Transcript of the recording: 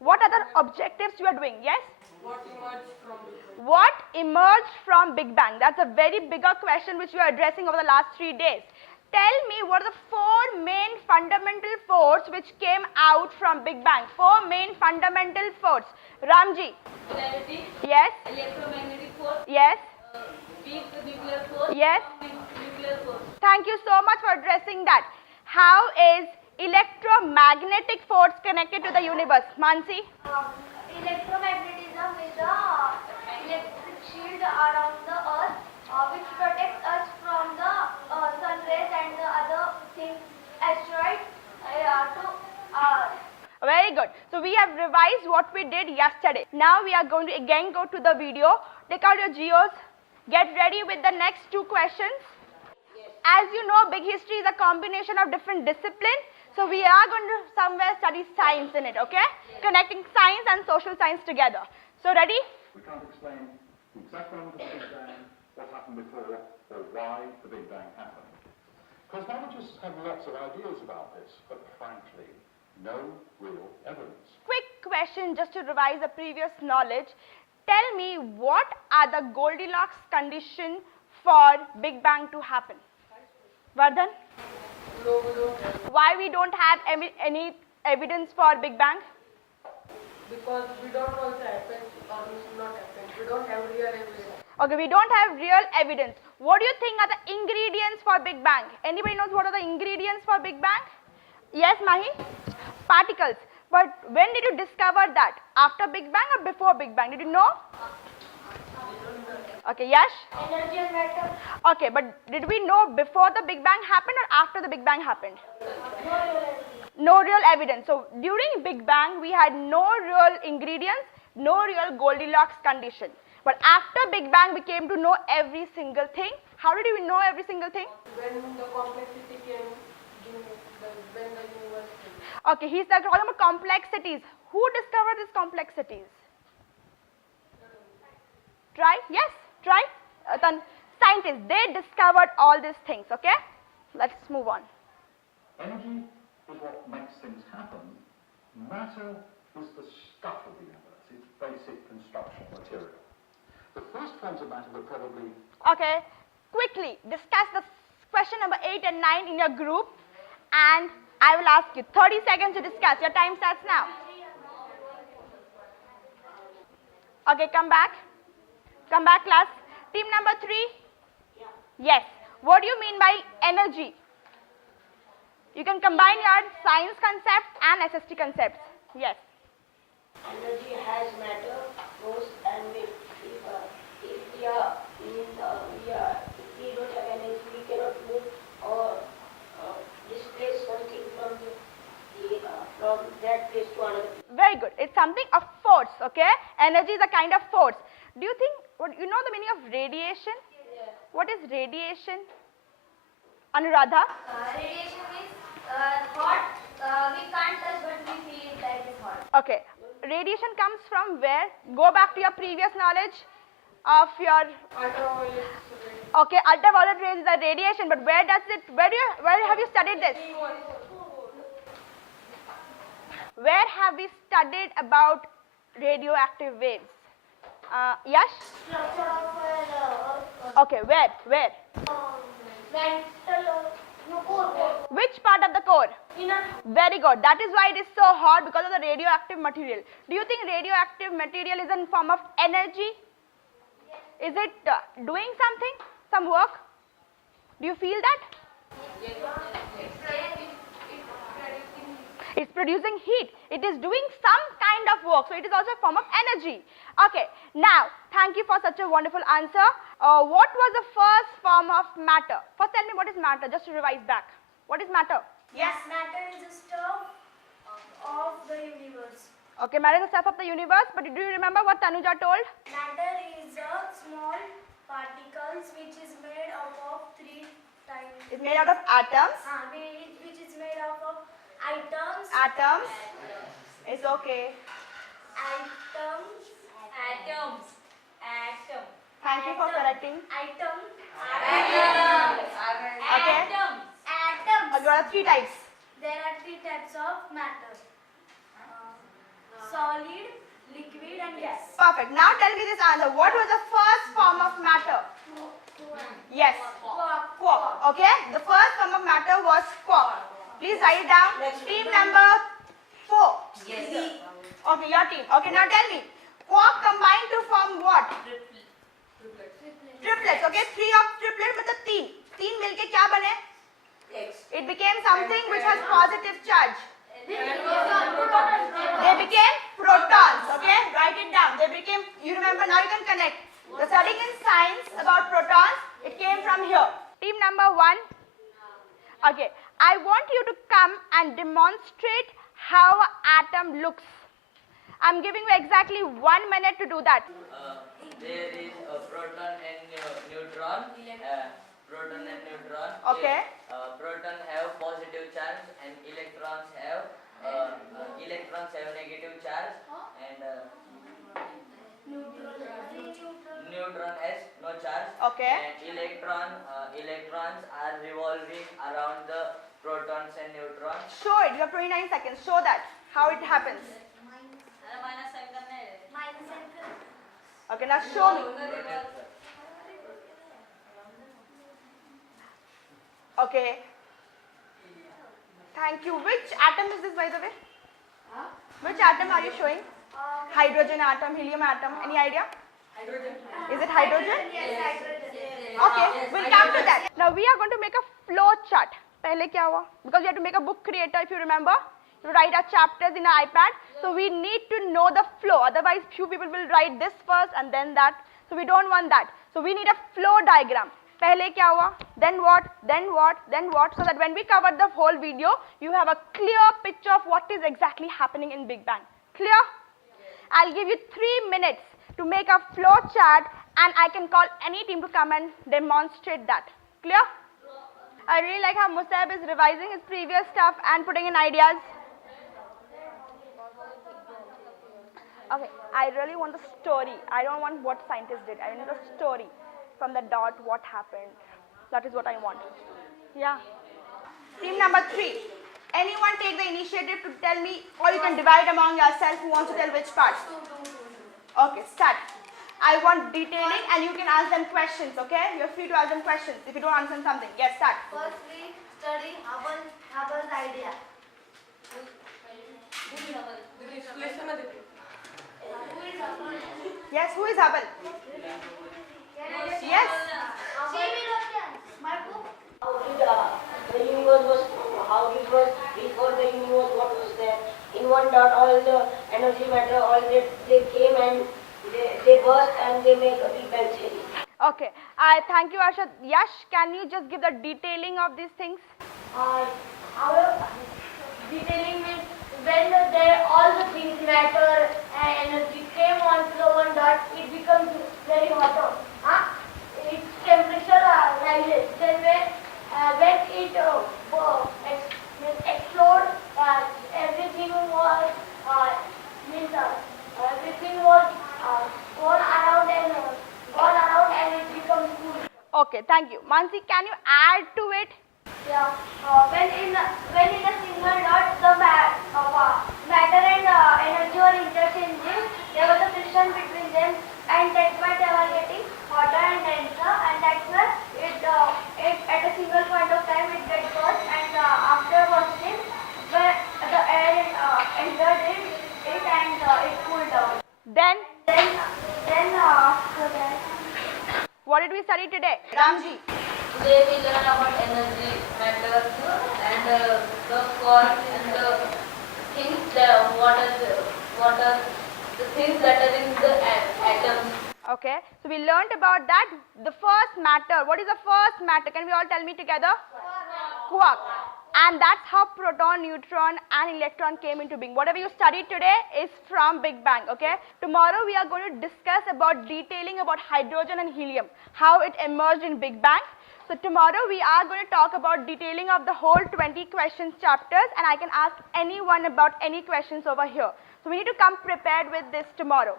What other objectives you are doing? Yes? What emerged from Big Bang? What emerged from Big Bang? That's a very bigger question which you are addressing over the last 3 days. Tell me what are the 4 main fundamental forces which came out from Big Bang? 4 main fundamental forces. Ramji. Gravity. Yes. Electromagnetic force. Yes. Weak nuclear force. Yes. Nuclear force. Thank you so much for addressing that. How is electromagnetic force connected to the universe? Mansi? Electromagnetism is the electric shield around the earth which protects us from the sun rays and the other things, asteroids to Very good. So we have revised what we did yesterday. Now we are going to again go to the video. Take out your geos. Get ready with the next 2 questions. As you know, big history is a combination of different disciplines. So we are going to somewhere study science in it, okay? Connecting science and social science together. So ready? We can't explain the exact moment of the Big Bang, what happened before, or why the Big Bang happened. Cosmologists have lots of ideas about this, but frankly, no real evidence. Quick question just to revise the previous knowledge. Tell me what are the Goldilocks conditions for Big Bang to happen? Vardhan? No, we don't have. Why we don't have any evidence for Big Bang? Because we don't know if it happened or it will not happen. We don't have real evidence. Okay, we don't have real evidence. What do you think are the ingredients for Big Bang? Anybody knows what are the ingredients for Big Bang? Yes, Mahi? Particles. But when did you discover that? After Big Bang or before Big Bang? Did you know? Okay, Yash? energy and matter. Okay, but did we know before the Big Bang happened or after the Big Bang happened? No real evidence. So during Big Bang, we had no real ingredients, no real Goldilocks condition. But after Big Bang, we came to know every single thing. How did we know every single thing? When the complexity came, when the universe came. Okay, he's talking about complexities. Who discovered these complexities? Try? Yes, try. Then scientists, they discovered all these things, okay? Let's move on. Energy is what makes things happen. Matter is the stuff of the universe, its basic construction material. The first forms of matter were probably... Okay, quickly discuss the question number 8 and 9 in your group, and I will ask you 30 seconds to discuss. Your time starts now. Okay, come back. Come back, class. Team number 3? Yes. What do you mean by energy? You can combine your science concept and SST concepts. Yes. Energy has matter, force, and weight. If we don't have energy, we cannot move or displace something from that place to another place. Very good. It's something of force, okay? Energy is a kind of force. Do you think, you know the meaning of radiation? Yeah. What is radiation? Anuradha? Radiation is hot. We can't touch, but we feel that it's hot. Okay. Radiation comes from where? Go back to your previous knowledge of your... Ultraviolet rays. Okay, ultraviolet rays is a radiation, but where does it, where have you studied this? Where have we studied about radioactive waves? Yash? Structure of Okay, where? core. Which part of the core? Inner. Very good. That is why it is so hot, because of the radioactive material. Do you think radioactive material is in form of energy? Is it doing something? Some work? Do you feel that? It's producing heat. It is doing some kind of work. So it is also a form of energy. Okay. Now, thank you for such a wonderful answer. What was the first form of matter? First tell me what is matter, just to revise back. What is matter? Yes, matter is the stuff of the universe. Okay, matter is the stuff of the universe, but do you remember what Tanuja told? Matter is a small particles which is made up of 3 times. It's made out of atoms. Which is made up of items. Atoms. It's okay. Atoms. Thank you for correcting. Atom. Okay. Atoms. There are 3 types. There are 3 types of matter. Solid, liquid, and gas. Perfect. Now tell me this answer. What was the first form of matter? Yes. Quark. Okay. The first form of matter was quark. Please write it down. Team number 4. Yes. Okay, your team. Okay, now tell me. Quark combined to form what? Triplets. Okay, 3 of triplet मतलब 3. 3 मिलके क्या बने? X. It became something which has positive charge. They became protons. Okay, write it down. They became. You remember now? You can connect. The studying in science about protons. It came from here. Team number 1. Okay, I want you to come and demonstrate how an atom looks. I'm giving you exactly 1 minute to do that. There is a proton and neutron. Proton and neutron. Okay. Proton have positive charge and electrons have negative charge, and neutron has no charge. Okay. And electrons are revolving around the protons and neutrons. Show it. You have 29 seconds. Show that. How it happens. Okay, now show me. Okay. Thank you. Which atom is this, by the way? Which atom are you showing? Hydrogen atom, helium atom. Any idea? Hydrogen. Is it hydrogen? Yes, hydrogen. Okay, we'll come to that. Now we are going to make a flow chart. पहले क्या हुआ? Because we have to make a book creator, if you remember. You write our chapters in an iPad. So we need to know the flow. Otherwise, few people will write this first and then that. So we don't want that. So we need a flow diagram. पहले क्या हुआ? Then what? Then what? Then what? So that when we cover the whole video, you have a clear picture of what is exactly happening in Big Bang. Clear? I'll give you 3 minutes to make a flow chart, and I can call any team to come and demonstrate that. Clear? I really like how Musab is revising his previous stuff and putting in ideas. Okay, I really want the story. I don't want what scientists did. I want the story from the dot, what happened. That is what I want. Yeah. Team number 3. Anyone take the initiative to tell me, or you can divide among yourself who wants to tell which part. Okay, start. I want detailing and you can ask them questions, okay? You're free to ask them questions if you don't understand something. Yes, start. First, we study Hubble's idea. Listen to this. Who is Hubble? Yes, who is Hubble? Yes. Marco? How did the universe was, how it was before the universe, what was there? In one dot, all the energy matter, all they came and they burst and they make a Big Bang theory. Okay. Thank you, Asha. Yash, can you just give the detailing of these things? Our detailing means when all the things matter and energy came onto the one dot, it becomes very hot. Its temperature rises. Then when it explodes, everything was everything was gone around and it becomes cool. Okay, thank you. Mansi, can you add to it? Yeah. When in a single dot, the matter and energy were interchanging. There was a friction between them, and that's why they were getting hotter and denser, and that's why it at a single point of time it gets burst, and after bursting, when the air entered it and it cooled down. Then, After that. what did we study today? Ramji. Today we learn about energy, matter, and the cause and the things that what are the things that are in the atoms. Okay, so we learned about that. The first matter. What is the first matter? Can we all tell me together? Quark. And that's how proton, neutron and electron came into being. Whatever you studied today is from Big Bang, okay? Tomorrow we are going to discuss about detailing about hydrogen and helium, how it emerged in Big Bang. So tomorrow we are going to talk about detailing of the whole 20 questions chapters, and I can ask anyone about any questions over here. So we need to come prepared with this tomorrow.